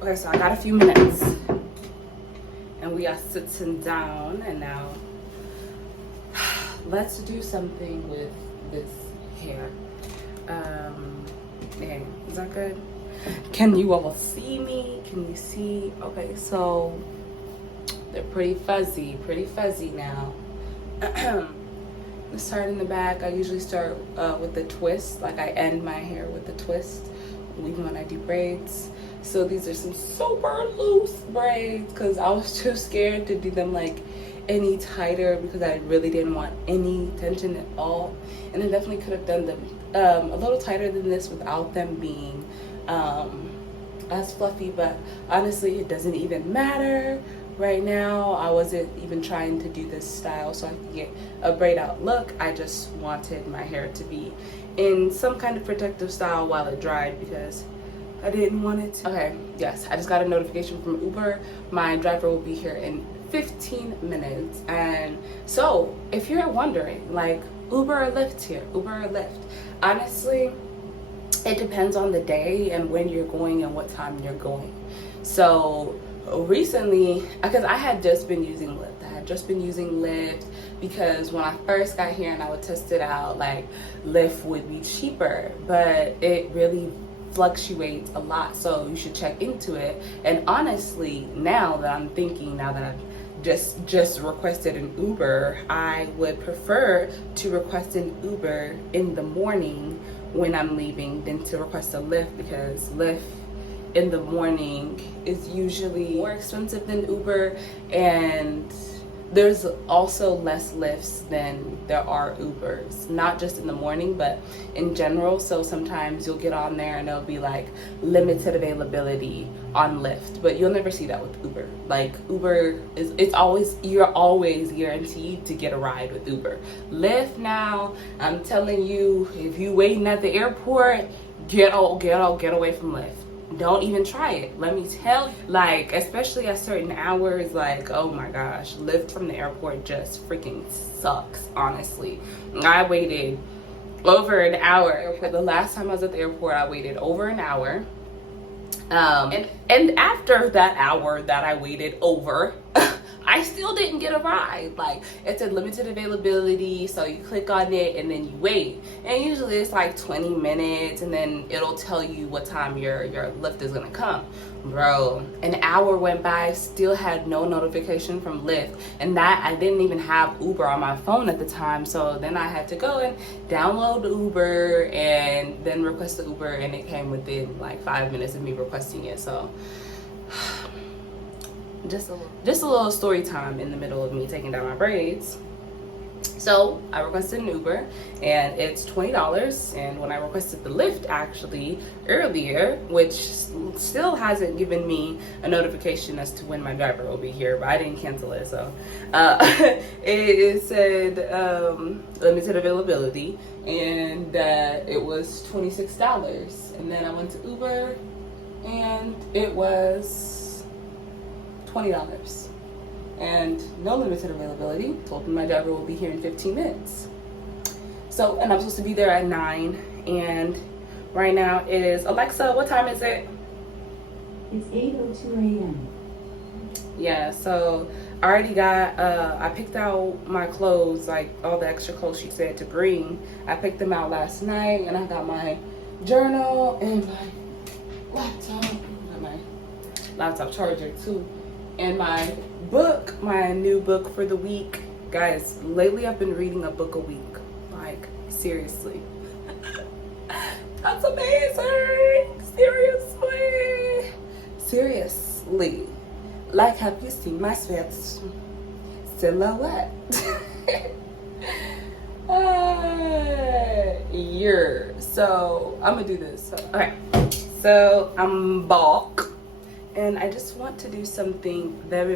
Okay, so I got a few minutes and we are sitting down, and now let's do something with this hair. Yeah, is that good? Can you all see me? Can you see? Okay, so they're pretty fuzzy now. Let's start in the back. I usually start with the twist. Like, I end my hair with the twist, even when I do braids. So these are some super loose braids because I was too scared to do them like any tighter because I really didn't want any tension at all. And I definitely could have done them a little tighter than this without them being as fluffy, but honestly it doesn't even matter right now. I wasn't even trying to do this style so I could get a braid out look. I just wanted my hair to be in some kind of protective style while it dried because I didn't want it to. Okay, yes, I just got a notification from Uber. My driver will be here in 15 minutes. And so if you're wondering, like, Uber or Lyft here, Uber or Lyft, honestly it depends on the day and when you're going and what time you're going. So recently, because I had just been using Lyft, because when I first got here and I would test it out, like, Lyft would be cheaper, but it really fluctuates a lot, so you should check into it. And honestly, now that I've just requested an Uber, I would prefer to request an Uber in the morning when I'm leaving than to request a Lyft, because Lyft in the morning is usually more expensive than Uber, and there's also less Lyfts than there are Ubers, not just in the morning but in general. So sometimes you'll get on there and it'll be like limited availability on Lyft, but you'll never see that with Uber. Like, Uber you're always guaranteed to get a ride with Uber. Lyft, now I'm telling you, if you waiting at the airport, get away from Lyft. Don't even try it. Let me tell you, like, especially at certain hours, like, oh my gosh, Lyft from the airport just freaking sucks, honestly. I waited over an hour. The last time I was at the airport, I waited over an hour. And after that hour that I waited over, I still didn't get a ride. Like, it said limited availability, so you click on it and then you wait. And usually it's like 20 minutes and then it'll tell you what time your Lyft is gonna come. Bro, an hour went by, still had no notification from Lyft. And that, I didn't even have Uber on my phone at the time, so then I had to go and download Uber and then request the Uber, and it came within like 5 minutes of me requesting it. So just a little story time in the middle of me taking down my braids. So I requested an Uber and it's $20, and when I requested the Lyft actually earlier, which still hasn't given me a notification as to when my driver will be here, but I didn't cancel it, so it said limited availability, and it was $26. And then I went to Uber and it was $20 and no limited availability. Told me my driver will be here in 15 minutes. So, and I'm supposed to be there at 9, and right now it is, Alexa, what time is it? It's 8:02 a.m. Yeah, so I already got, I picked out my clothes, like all the extra clothes she said to bring. I picked them out last night, and I got my journal and my laptop. Got my laptop charger too. And my book, my new book for the week. Guys, lately I've been reading a book a week. Like, seriously. That's amazing. Seriously. Like, have you seen my sweat silhouette? Yeah. So I'm gonna do this. Okay. So I'm back. And I just want to do something very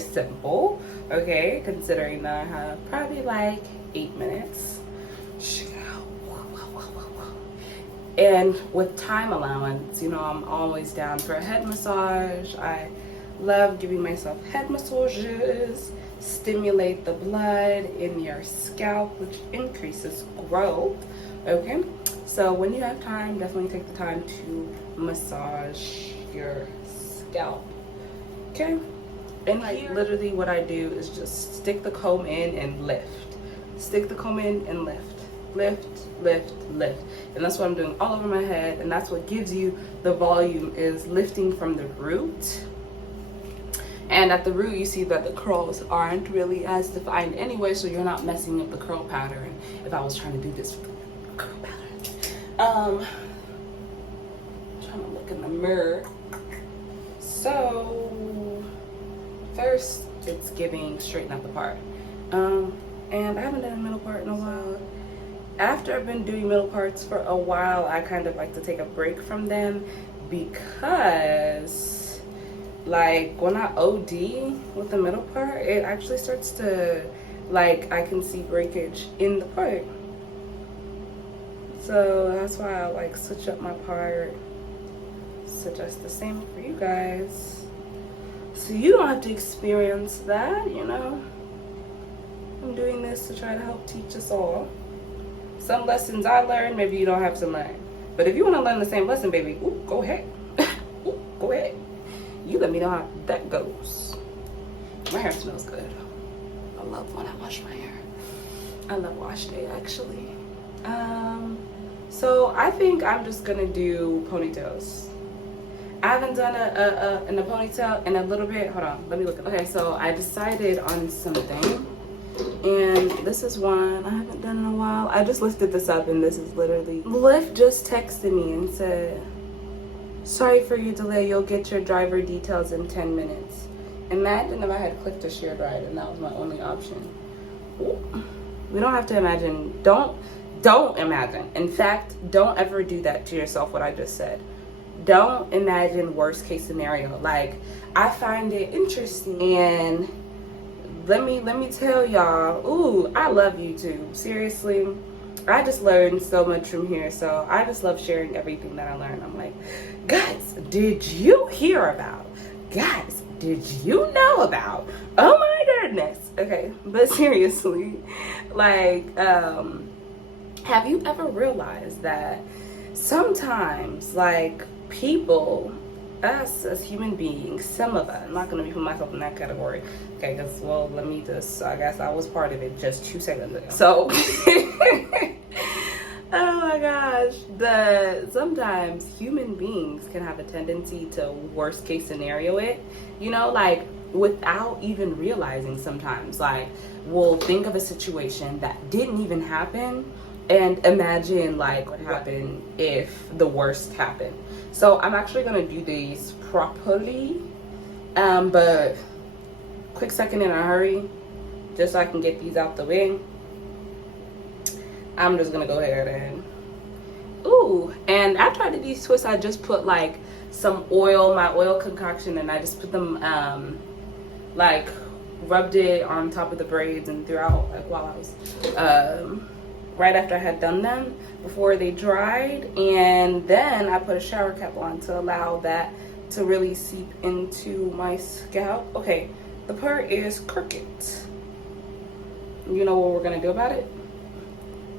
simple, okay? Considering that I have probably like 8 minutes. And with time allowance, you know, I'm always down for a head massage. I love giving myself head massages, stimulate the blood in your scalp, which increases growth, okay? So when you have time, definitely take the time to massage your scalp. Okay? And like literally what I do is just stick the comb in and lift. Stick the comb in and lift. Lift, lift, lift. And that's what I'm doing all over my head, and that's what gives you the volume, is lifting from the root. And at the root, you see that the curls aren't really as defined anyway, so you're not messing up the curl pattern. If I was trying to do this curl pattern. Trying to look in the mirror. So, first, it's giving straighten out the part. And I haven't done a middle part in a while. After I've been doing middle parts for a while, I kind of like to take a break from them, because like when I OD with the middle part, it actually starts to, like, I can see breakage in the part. So that's why I like switch up my part. Suggest the same for you guys, so you don't have to experience that, you know. I'm doing this to try to help teach us all. Some lessons I learned, maybe you don't have to learn. But if you want to learn the same lesson, baby, ooh, go ahead. Ooh, go ahead. You let me know how that goes. My hair smells good. I love when I wash my hair. I love wash day, actually. So I think I'm just gonna do ponytails. I haven't done a ponytail in a little bit. Hold on, let me look. Okay, so I decided on something. And this is one I haven't done in a while. I just lifted this up, and this is literally, Lyft just texted me and said, sorry for your delay, you'll get your driver details in 10 minutes. Imagine if I had clicked a shared ride and that was my only option. Ooh. We don't have to imagine. Don't imagine. In fact, don't ever do that to yourself, what I just said. Don't imagine worst case scenario. Like, I find it interesting, and let me tell y'all, ooh, I love YouTube. Seriously, I just learned so much from here. So I just love sharing everything that I learned. I'm like, guys, did you hear about? Guys, did you know about? Oh my goodness. Okay, but seriously, like, have you ever realized that sometimes, like, people, us as human beings, some of us, I'm not going to put myself in that category, okay, because, well, let me just, I guess I was part of it just 2 seconds ago. So, oh my gosh, sometimes human beings can have a tendency to worst case scenario it, you know, like, without even realizing sometimes. Like, we'll think of a situation that didn't even happen and imagine, like, what happened if the worst happened. So I'm actually gonna do these properly, but quick second in a hurry, just so I can get these out the way. I'm just gonna go ahead and, ooh, and after I did these twists, I just put like some oil, my oil concoction, and I just put them, like, rubbed it on top of the braids and throughout, like, while I was, right after I had done them, before they dried. And then I put a shower cap on to allow that to really seep into my scalp. Okay, the part is crooked. You know what we're gonna do about it?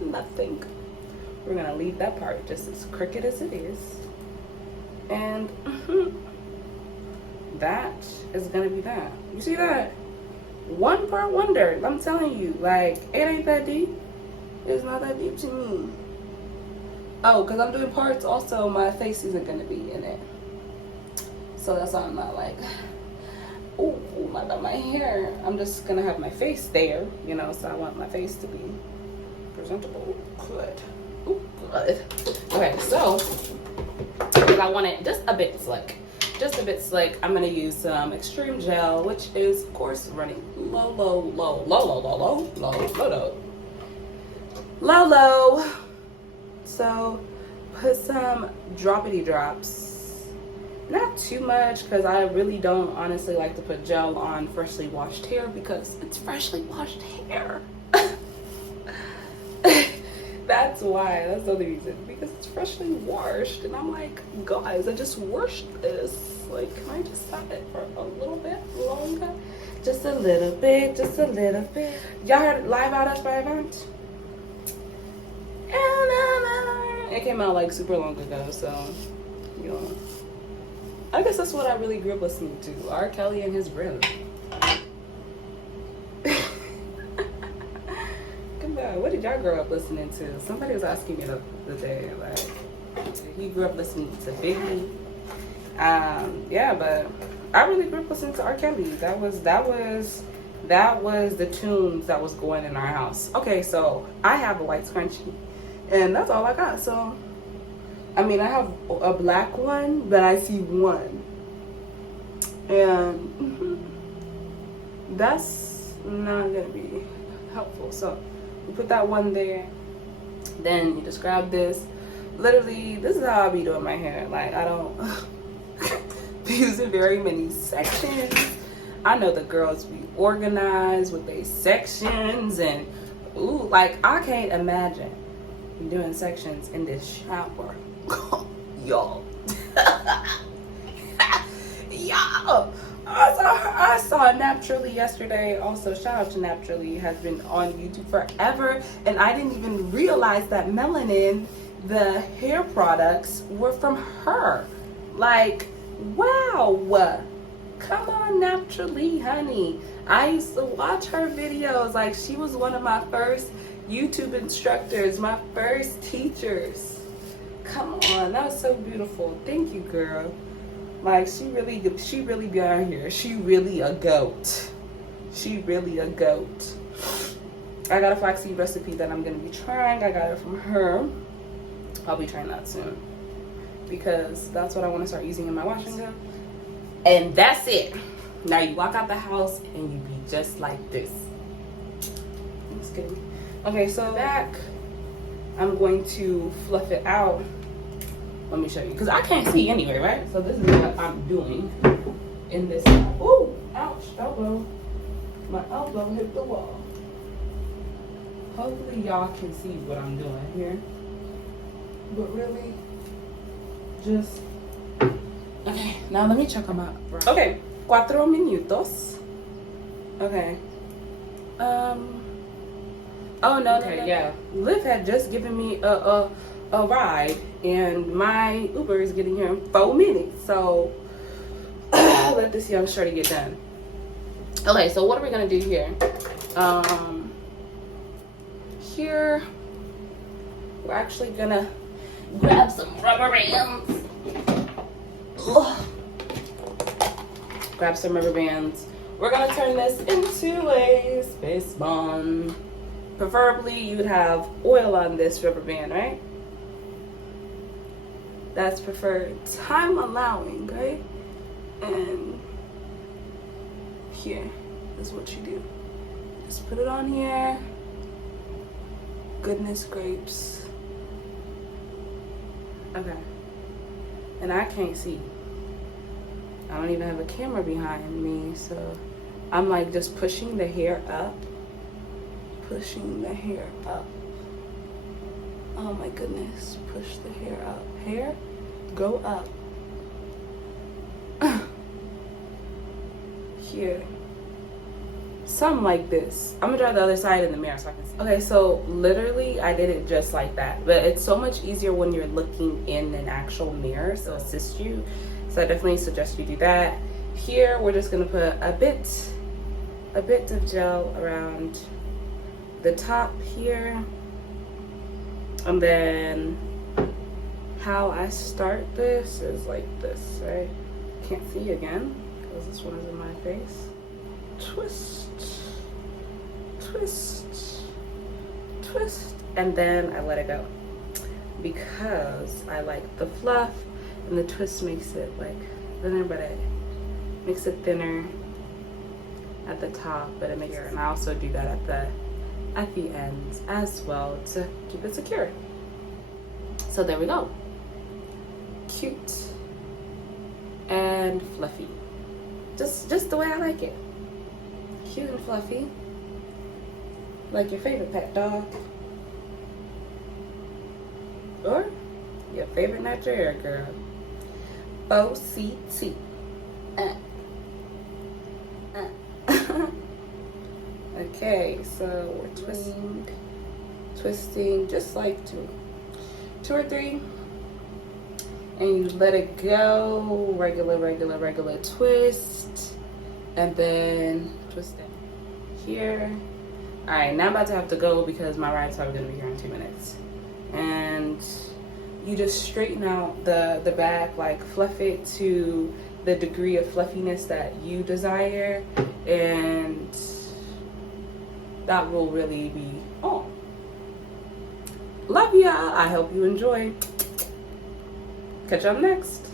Nothing. We're gonna leave that part just as crooked as it is. And that is gonna be that. You see that? One part wonder. I'm telling you, like, it ain't that deep. It's not that deep to me. Oh, because I'm doing parts also, my face isn't going to be in it. So that's why I'm not like, oh my hair. I'm just going to have my face there, you know, so I want my face to be presentable. Good. Ooh, good. Okay, so, because I want it just a bit slick. Just a bit slick, I'm going to use some extreme gel, which is, of course, running low. So put some droppity drops, not too much, because I really don't honestly like to put gel on freshly washed hair, because it's freshly washed hair. That's why, that's the only reason, because it's freshly washed. And I'm like, guys, I just washed this, like, can I just have it for a little bit longer? Just a little bit. Y'all heard Live Out Us by Avant? It came out like super long ago, so you know. I guess that's what I really grew up listening to. R. Kelly and his Brim. Come on, what did y'all grow up listening to? Somebody was asking me the other day, like, he grew up listening to Biggie. Yeah, but I really grew up listening to R. Kelly. That was the tunes that was going in our house. Okay, so I have a white scrunchie, and that's all I got. So, I mean, I have a black one, but I see one, and that's not gonna be helpful. So, you put that one there. Then you just grab this. Literally, this is how I be doing my hair. Like, I don't be using very many sections. I know the girls be organized with their sections, and ooh, like, I can't imagine doing sections in this shower. Y'all. Y'all. I saw Naturally yesterday. Also, shout out to Naturally, has been on YouTube forever, and I didn't even realize that Melanin, the hair products, were from her. Like, wow. Come on, Naturally, honey. I used to watch her videos. Like, she was one of my first YouTube instructors, my first teachers. Come on, that was so beautiful. Thank you, girl. Like, she really be out here. She really a goat. She really a goat. I got a flaxseed recipe that I'm gonna be trying. I got it from her. I'll be trying that soon, because that's what I want to start using in my washing go. And that's it. Now you walk out the house and you be just like this. Just kidding. Okay, so back, I'm going to fluff it out. Let me show you, because I can't see anyway, right? So this is what I'm doing in this. Ooh, ouch, elbow. My elbow hit the wall. Hopefully y'all can see what I'm doing here. But really, just... Okay, now let me check them out. Okay, 4 minutos. Okay. Oh, no, okay, no. Yeah. Lyft had just given me a ride, and my Uber is getting here in 4 minutes. So, let this young shorty get done. Okay, so what are we gonna do here? Here, we're actually gonna grab some rubber bands. Ugh. Grab some rubber bands. We're gonna turn this into a space bond. Preferably you'd have oil on this rubber band, right? That's preferred, time allowing, right? And here is what you do. Just put it on here. Goodness grapes. Okay. And I can't see. I don't even have a camera behind me, so I'm like just pushing the hair up. Pushing the hair up. Oh my goodness. Push the hair up. Hair, go up. Here. Something like this. I'm gonna try the other side in the mirror so I can see. Okay, so literally I did it just like that. But it's so much easier when you're looking in an actual mirror to assist you. So I definitely suggest you do that. Here we're just gonna put a bit of gel around the top here. And then how I start this is like this, right? Can't see again because this one is in my face. Twist, twist, twist, and then I let it go because I like the fluff, and the twist makes it like thinner, but it makes it thinner at the top, but it makes it, and I also do that at the ends as well to keep it secure. So there we go. Cute and fluffy, just the way I like it. Cute and fluffy, like your favorite pet dog, or your favorite natural hair girl. OCT. Okay, so we're twisting, just like 2 or 3, and you let it go. Regular twist, and then twist it here. All right, now I'm about to have to go because my ride's probably gonna be here in 2 minutes. And you just straighten out the back, like fluff it to the degree of fluffiness that you desire, and that will really be all. Love y'all. I hope you enjoy. Catch up next.